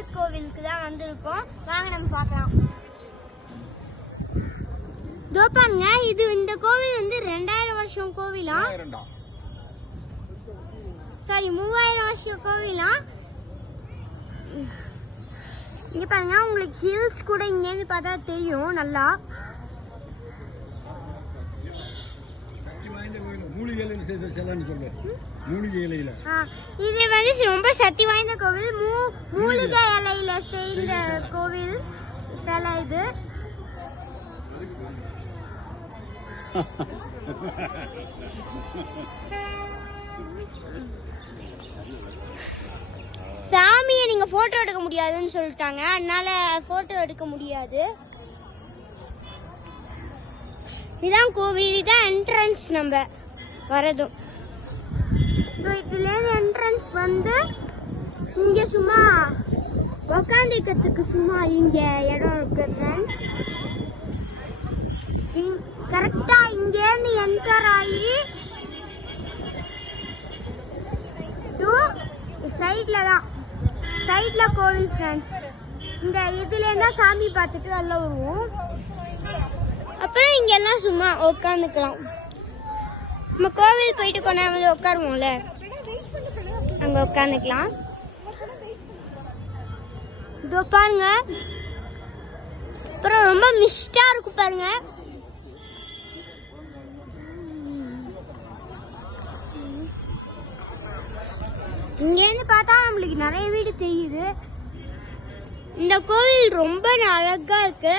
விநாயகர் கோவிலுக்கு தான் வந்திருக்கோம். வாங்க நம்ம பார்க்கலாம். இதோ பாருங்க, இந்த கோவில் வந்து 2000 வருஷம் கோவிலாம். சாரி 3000 வருஷம் கோவிலாம். இங்க பாருங்க, உங்களுக்கு ஹில்ஸ் கூட இங்க இருந்து பார்த்தா தெரியும் நல்லா. இது வந்து ரொம்ப சக்தி வாய்ந்த கோவில். மூலிகை இலையில செய்த கோவில் சிலை இது. சாமியை நீங்க போட்டோ எடுக்க முடியாதுன்னு சொல்லிட்டாங்க, அதனால போட்டோ எடுக்க முடியாது. இதான் கோவில், இதான் என்ட்ரன்ஸ். நம்ம வரதும் இதுல என்ட்ரன்ஸ் வந்து இங்க சும்மா உக்காந்துக்கிறதுக்கு சும்மா இங்க இடம் இருக்கு ஃப்ரெண்ட்ஸ். கரெக்டா இங்க இருந்து என்டர் ஆகி சைட்ல கோவில் ஃப்ரெண்ட்ஸ். இந்த இதுல இருந்தா சாமி பார்த்துட்டு நல்லா வருவோம். அப்புறம் இங்க எல்லாம் சும்மா உட்காந்துக்கலாம். நம்ம கோவில் போயிட்டு கொண்டாந்து உட்காருவோம்ல, அங்க உட்காந்துக்கலாம். இதோ பாருங்க, அப்புறம் ரொம்ப மிஸ்டா இருக்கு பாருங்க. இங்க இருந்து பார்த்தா நம்மளுக்கு நிறைய வீடு தெரியுது. இந்த கோவில் ரொம்ப அழகா இருக்கு.